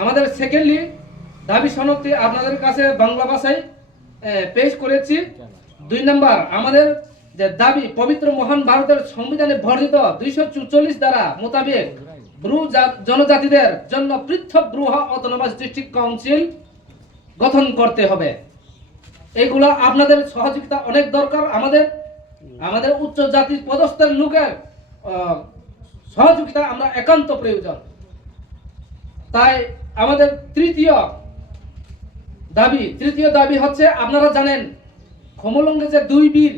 আমাদের সেকেন্ডলি দাবি সনদটি আপনাদের কাছে বাংলা ভাষায় পেশ করেছি। 2 নম্বর আমাদের যে দাবি পবিত্র মহান ভারতের সংবিধানে বর্ণিত 244 ধারা মোতাবেক ব্রু জনজাতিদের জন্য পৃথক ব্রুহ অটোনমাস ডিস্ট্রিক্ট কাউন্সিল গঠন করতে হবে। এইগুলা আপনাদের সহযোগিতা অনেক দরকার। আমাদের উচ্চ জাতির পদস্থের লোকের সহযোগিতা আমরা একান্ত প্রয়োজন। তাই আমাদের তৃতীয় দাবি হচ্ছে, আপনারা জানেন খমলঙ্গে যে 2 বীর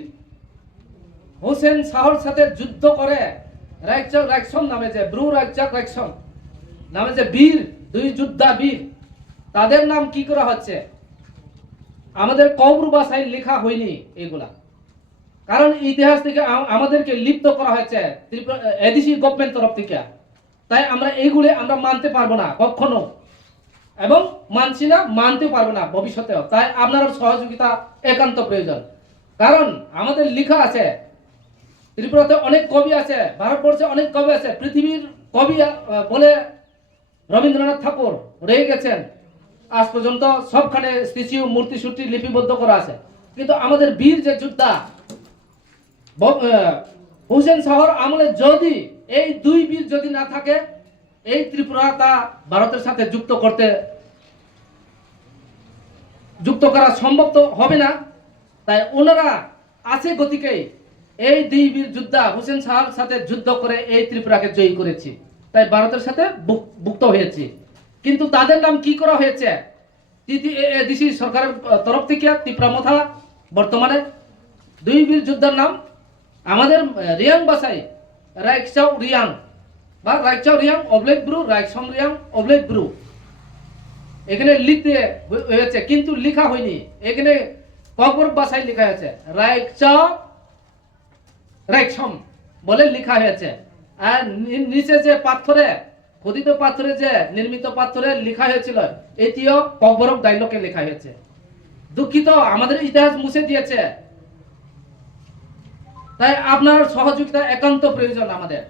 হোসেন শাহর সাথে যুদ্ধ করে রাইকসম নামে যে ব্রু রাইকসম নামে যে বীর 2 যোদ্ধা বীর, তাদের নাম কি করা হচ্ছে? আমাদের কৌর ভাষায় লেখা হয়নি এগুলা, কারণ ইতিহাস থেকে আমাদেরকে লিপ্ত করা হয়েছে এদেশি গভর্নমেন্ট তরফ থেকে। তাই আমরা এইগুলি আমরা মানতে পারবো না কখনো, এবং মানছি না, মানতে পারবো না ভবিষ্যতেও। তাই আপনার সহযোগিতা একান্ত প্রয়োজন। কারণ আমাদের লেখা আছে, ত্রিপুরাতে অনেক কবি আছে, ভারতবর্ষে অনেক কবি আছে, পৃথিবীর কবি বলে রবীন্দ্রনাথ ঠাকুর রয়ে গেছেন। আজ পর্যন্ত সবখানে স্ট্যাচু মূর্তি সূর্তি লিপিবদ্ধ করা আছে। কিন্তু আমাদের বীর যে যোদ্ধা হোসেন শাহর আমলে যদি এই 2 বীর যদি না থাকে, এই ত্রিপুরা তা ভারতের সাথে যুক্ত করা সম্ভব তো হবে না। তাই ওনারা আছে গতিকে এই 2 বীর যোদ্ধা হোসেন শাহর সাথে যুদ্ধ করে এই ত্রিপুরাকে জয়ী করেছি, তাই ভারতের সাথে ভুক্ত হয়েছি। কিন্তু তাদের নাম কি করা হয়েছে? TTAADC সরকারের তরফ থেকে ত্রিপুরা মথা বর্তমানে 2 বীর যোদ্ধার নাম আমাদের রিয়াং ভাষায় রাইকচাও রিয়াং বা রাইকচাও রিয়াং অবলেক ব্রু, রাইকসম রিয়াং অবলেক ব্রু এখানে লিখতে হয়েছে, কিন্তু লেখা হয়নি। এখানে ককবরক ভাষায় লেখা হয়েছে রাইকচাও রাইকসম বলে লেখা হয়েছে। আর নিচে যে পাথরে খোদিত পাথরে যে নির্মিত পাথরে লেখা হয়েছিল, এটিও ককবরক ডায়লগে লেখা হয়েছে। দুঃখিত, আমাদের ইতিহাস মুছে দিয়েছে। তাই আপনার সহযোগিতা একান্ত প্রয়োজন আমাদের।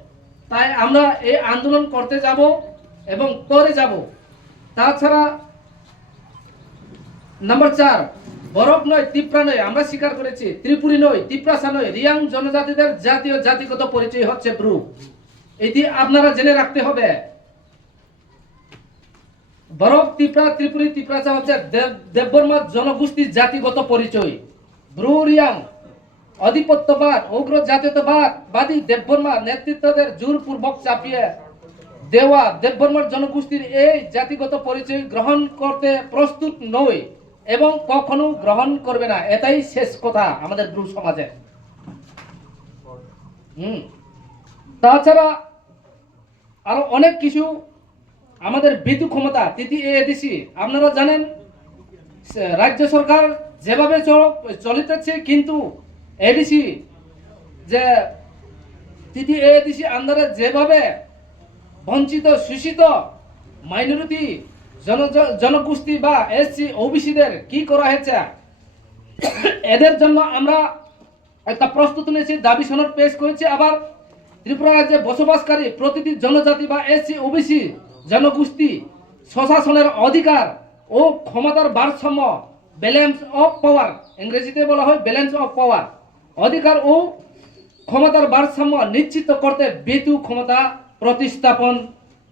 তাই আমরা এই আন্দোলন করতে যাব এবং করে যাব। তাছাড়া নাম্বার 4, বরফ নয় তিপ্রা নয়, আমরা স্বীকার করেছি, ত্রিপুরী নয় তিপ্রাসা নয়, রিয়াং জনজাতিদের জাতীয় জাতিগত পরিচয় হচ্ছে ব্রু। এটি আপনারা জেনে রাখতে হবে। বরফ তিপ্রা, ত্রিপুরী, তিপ্রাসা হচ্ছে দেববর্মা জনগোষ্ঠীর জাতিগত পরিচয়। ব্রু রিয়াং আধিপত্যবাদ, উগ্র জাতীয়তাবাদী দেববর্মা নেতৃত্বদের জোরপূর্বক চাপিয়ে দেওয়া দেববর্মার জনগোষ্ঠীর এই জাতিগত পরিচয় গ্রহণ করতে প্রস্তুত নয় এবং কখনো গ্রহণ করবে না। এটাই শেষ কথা আমাদের ব্রু সমাজে। তাছাড়া আরো অনেক কিছু আমাদের বিদ্যুৎ ক্ষমতা TTAADC আপনারা জানেন, রাজ্য সরকার যেভাবে চলিতেছে, কিন্তু এডিসি যে TTAADC আন্ডারে যেভাবে বঞ্চিত শোষিত মাইনরিটি জনগোষ্ঠী বা SC OBCদের কি করা হয়েছে, এদের জন্য আমরা একটা প্রস্তুতি নিয়েছি, দাবি সনদ পেশ করেছি। আবার ত্রিপুরা রাজ্যে বসবাসকারী প্রতিটি জনজাতি বা SC OBC জনগোষ্ঠী স্বশাসনের অধিকার ও ক্ষমতার ভারসাম্য, ব্যালেন্স অফ পাওয়ার, ইংরেজিতে বলা হয় ব্যালেন্স অফ পাওয়ার, অধিকার ও ক্ষমতার ভারসাম্য নিশ্চিত করতে বিদ্যুৎ ক্ষমতা প্রতিস্থাপন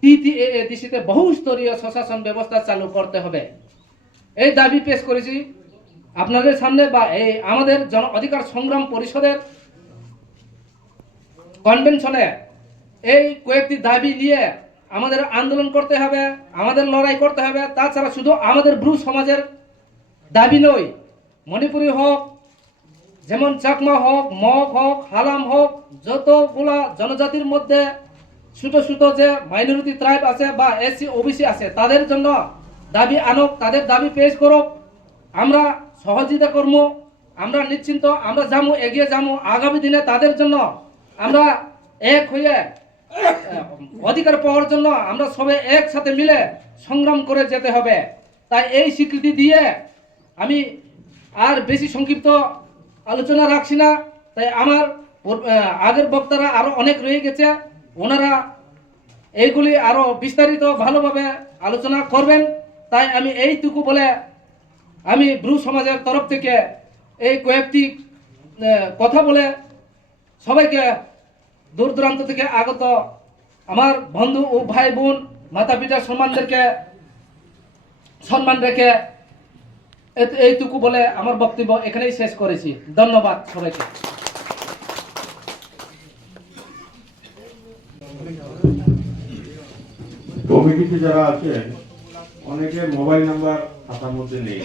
TTAADC-তে বহুস্তরীয় স্বশাসন ব্যবস্থা চালু করতে হবে। এই দাবি পেশ করেছি আপনাদের সামনে, বা এই আমাদের জন অধিকার সংগ্রাম পরিষদের কনভেনশনে এই কয়েকটি দাবি নিয়ে আমাদের আন্দোলন করতে হবে, আমাদের লড়াই করতে হবে। তাছাড়া শুধু আমাদের ব্রু সমাজের দাবি নয়, মণিপুরি হোক, যেমন চাকমা হোক, মগ হোক, হালাম হোক, যতগুলা জনজাতির মধ্যে ছোট ছোট যে মাইনরিটি ট্রাইব আছে বা SC OBC আছে, তাদের জন্য দাবি আনুক, তাদের দাবি পেশ করুক। আমরা সহযোগিতা করব, আমরা নিশ্চিন্ত, আমরা যাবো, এগিয়ে যাবো। আগামী দিনে তাদের জন্য আমরা এক হয়ে অধিকার পাওয়ার জন্য আমরা সবাই একসাথে মিলে সংগ্রাম করে যেতে হবে। তাই এই স্বীকৃতি দিয়ে আমি আর বেশি সংক্ষিপ্ত আলোচনা রাখছি না। তাই আমার আগের বক্তারা আরো অনেক রয়ে গেছে, ওনারা এইগুলি আরো বিস্তারিত ভালোভাবে আলোচনা করবেন। তাই আমি এইটুকু বলে আমি ব্রু সমাজের তরফ থেকে এই কয়েকটি কথা বলে সবাইকে দূর দূরান্ত থেকে আগত আমার বন্ধু ও ভাই বোন মাতা পিতার সম্মান রেখে এইটুকু বলে আমার বক্তব্য এখানেই শেষ করেছি। ধন্যবাদ সবাইকে। কমিটিতে যারা আছেন অনেকের মোবাইল নাম্বার খাতার মধ্যে নেই।